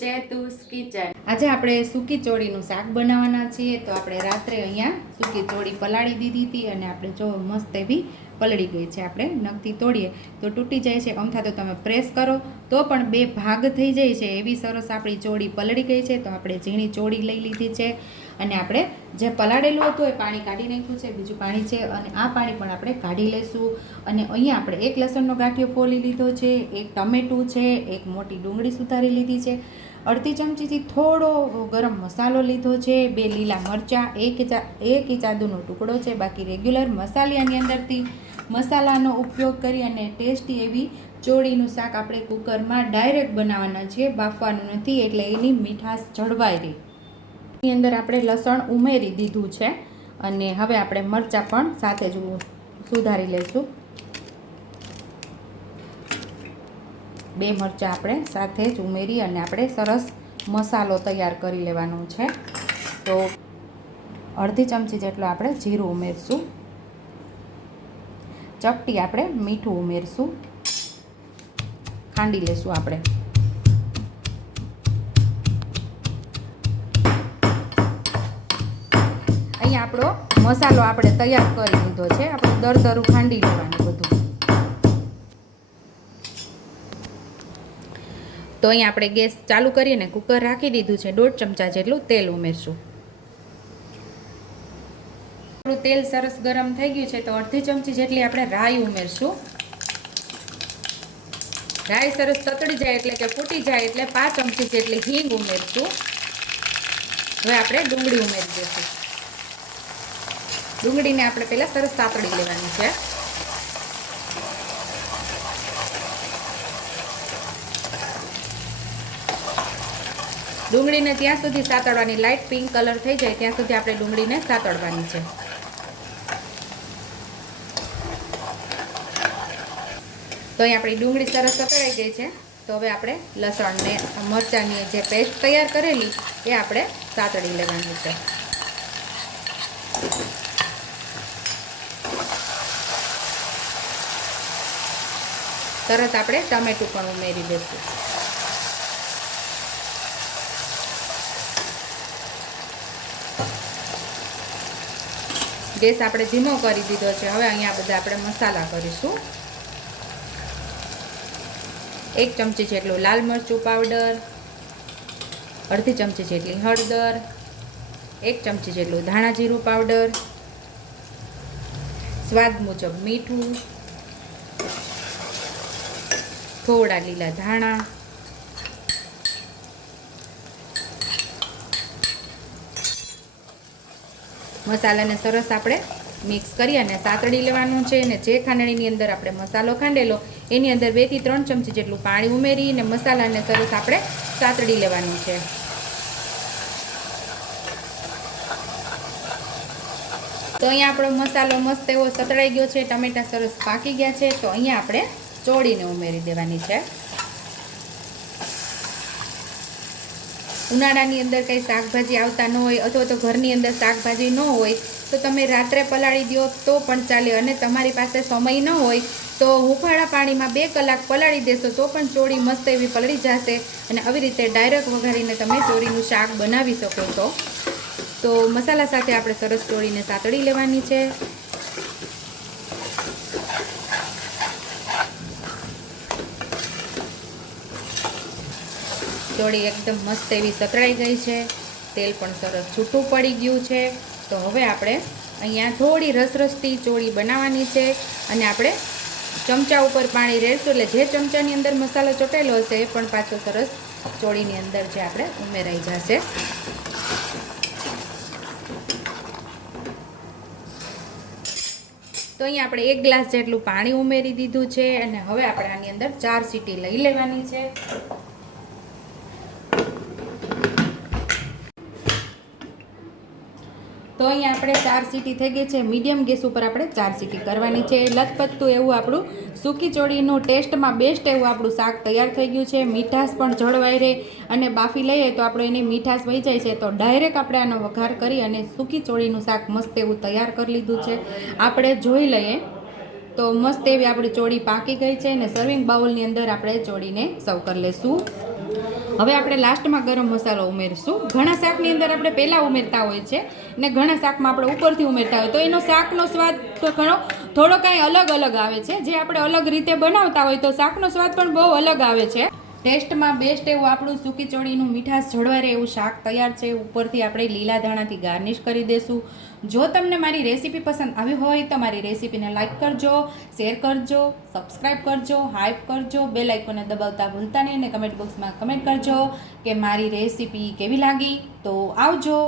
ચેતુસ kitchen. આજે આપણે સૂકી ચોળીનું શાક બનાવવાના છીએ। તો આપણે રાત્રે અહીંયા સૂકી ચોળી પલાળી દીધી હતી અને આપણે જો મસ્ત એવી પલળી ગઈ છે। આપણે નખથી તોડીએ તો તૂટી જાય છે, અમથા તો તમે પ્રેસ કરો તો પણ બે ભાગ થઈ જાય છે। એવી સરસ આપણી ચોળી પલળી ગઈ છે। તો આપણે ઝીણી ચોળી લઈ લીધી છે અને આપણે જે પલાળેલું હતું એ પાણી કાઢી નાખ્યું છે, બીજું પાણી છે અને આ પાણી પણ આપણે કાઢી લઈશું। અને અહીંયા આપણે એક લસણનો ગાંઠિયો ફોલી લીધો છે, એક ટમેટું છે, એક મોટી ડુંગળી સુધારી લીધી છે, અડધી ચમચીથી થોડો ગરમ મસાલો લીધો છે, બે લીલા મરચાં, એક ઇંચ આદુનો ટુકડો છે। બાકી રેગ્યુલર મસાલાની અંદરથી મસાલાનો ઉપયોગ કરી અને ટેસ્ટી એવી ચોળીનું શાક આપણે કુકરમાં ડાયરેક્ટ બનાવવાના છીએ, બાફવાનું નથી, એટલે એની મીઠાશ જળવાઈ રહી। એની અંદર આપણે લસણ ઉમેરી દીધું છે અને હવે આપણે મરચાં પણ સાથે જ સુધારી લઈશું। બે મરચાં આપણે સાથે જ ઉમેરી અને આપણે સરસ મસાલો તૈયાર કરી લેવાનો છે। તો અડધી ચમચી જેટલો આપણે જીરું ઉમેરશું, ચપટી આપણે મીઠું ઉમેરશું, ખાંડી લેશું આપણે। અહીંયા આપણો મસાલો આપણે તૈયાર કરી લીધો છે, આપણે દરદરું ખાંડી લેવાનું બધું। તો અહીંયા આપણે ગેસ ચાલુ કરીને કુકર રાખી દીધું છે, 1.5 ચમચા જેટલું તેલ ઉમેરશું। આપણું તેલ સરસ ગરમ થઈ ગયું છે, તો અડધી ચમચી જેટલી આપણે રાઈ ઉમેરશું। રાઈ સરસ તતડી જાય એટલે કે ફૂટી જાય એટલે 5 ચમચી જેટલી હિંગ ઉમેરશું। હવે આપણે ડુંગળી ઉમેરી દઈશું। ડુંગળીને આપણે પહેલાં સરસ સાતળી લેવાની છે। ડુંગળીને ત્યાં સુધી સાતળવાની, લાઇટ પિંક કલર થઈ જાય ત્યાં સુધી આપણે ડુંગળીને સાતળવાની છે। તો અહીં આપણી ડુંગળી સરસ સતળાઈ ગઈ છે। તો હવે આપણે લસણને મરચાંની જે પેસ્ટ તૈયાર કરેલી એ આપણે સાતળી લેવાની છે। તરત આપણે ટમેટું પણ ઉમેરી દઈશું। ગેસ આપણે ધીમો કરી દીધો છે। હવે અહીંયા બધા આપણે મસાલા કરીશું। 1 ચમચી જેટલું લાલ મરચું પાવડર, અડધી ચમચી જેટલી હળદર, 1 ચમચી જેટલું ધાણા જીરું પાવડર, સ્વાદ મુજબ મીઠું, થોડા લીલા ધાણા, મસાલાને સરસ આપણે મિક્સ કરી અને સાતળી લેવાનું છે। અને જે ખાંડણીની અંદર આપણે મસાલો ખાંડેલો એની અંદર 2 થી 3 ચમચી જેટલું પાણી ઉમેરી અને મસાલાને સરસ આપણે સાતળી લેવાનું છે। તો અહીંયા આપણો મસાલો મસ્ત એવો સતળાઈ ગયો છે, ટમેટા સરસ પાકી ગયા છે। તો અહીંયા આપણે ચોળીને ઉમેરી દેવાની છે। ઉનાળાની અંદર કંઈ શાકભાજી આવતા ન હોય અથવા તો ઘરની અંદર શાકભાજી ન હોય તો તમે રાત્રે પલાળી દો તો પણ ચાલે, અને તમારી પાસે સમય ન હોય તો હુંફાળા પાણીમાં 2 કલાક પલાળી દેશો તો પણ ચોળી મસ્ત એવી પલળી જશે અને આવી રીતે ડાયરેક્ટ વઘારીને તમે ચોળીનું શાક બનાવી શકો છો। તો મસાલા સાથે આપણે સરસ ચોળીને સાતળી લેવાની છે। ચોળી એકદમ મસ્ત એવી સતળાઈ ગઈ છે, તેલ પણ સરસ છૂટું પડી ગયું છે। તો હવે આપણે અહીંયા થોડી રસરસતી ચોળી બનાવવાની છે અને આપણે ચમચા ઉપર પાણી રેડશું એટલે જે ચમચાની અંદર મસાલો ચોટેલો હશે એ પણ પાછો સરસ ચોળીની અંદર જે આપણે ઉમેરાઈ જશે। તો અહીંયા આપણે 1 ગ્લાસ જેટલું પાણી ઉમેરી દીધું છે અને હવે આપણે આની અંદર 4 સીટી લઈ લેવાની છે। તો અહીંયા આપણે 4 સીટી થઈ ગઈ છે, મીડિયમ ગેસ ઉપર આપણે 4 સીટી કરવાની છે। લથપથતું એવું આપણું સૂકી ચોળીનું ટેસ્ટમાં બેસ્ટ એવું આપણું શાક તૈયાર થઈ ગયું છે। મીઠાશ પણ જળવાઈ રહે અને બાફી લઈએ તો આપણે એની મીઠાશ વહી જાય છે। તો ડાયરેક્ટ આપણે આનો વઘાર કરી અને સૂકી ચોળીનું શાક મસ્ત એવું તૈયાર કરી લીધું છે। આપણે જોઈ લઈએ તો મસ્ત એવી આપણી ચોળી પાકી ગઈ છે અને સર્વિંગ બાઉલની અંદર આપણે ચોળીને સર્વ કરી લઈશું। હવે આપણે લાસ્ટમાં ગરમ મસાલો ઉમેરશું. ઘણા શાકની અંદર આપણે પહેલાં ઉમેરતા હોય છે ને ઘણા શાકમાં આપણે ઉપરથી ઉમેરતા હોય તો એનો શાકનો સ્વાદ તો ઘણો થોડો કાંઈ અલગ અલગ આવે છે. જે આપણે અલગ રીતે બનાવતા હોય તો શાકનો સ્વાદ પણ બહુ અલગ આવે છે. ટેસ્ટમાં બેસ્ટ એવું આપણું સૂકી ચોળીનું મીઠાશ જળવાઈ રહે એવું શાક તૈયાર છે. ઉપરથી આપણે લીલા ધાણાથી ગાર્નિશ કરી દેશું. જો તમને મારી રેસીપી પસંદ આવી હોય તો મારી રેસીપીને લાઇક કરજો, શેર કરજો, સબસ્ક્રાઈબ કરજો, હાઈપ કરજો, બેલ આઇકોનને દબાવતા ભૂલતા નહીં અને કમેન્ટ બોક્સમાં કમેન્ટ કરજો કે મારી રેસીપી કેવી લાગી. તો આવજો.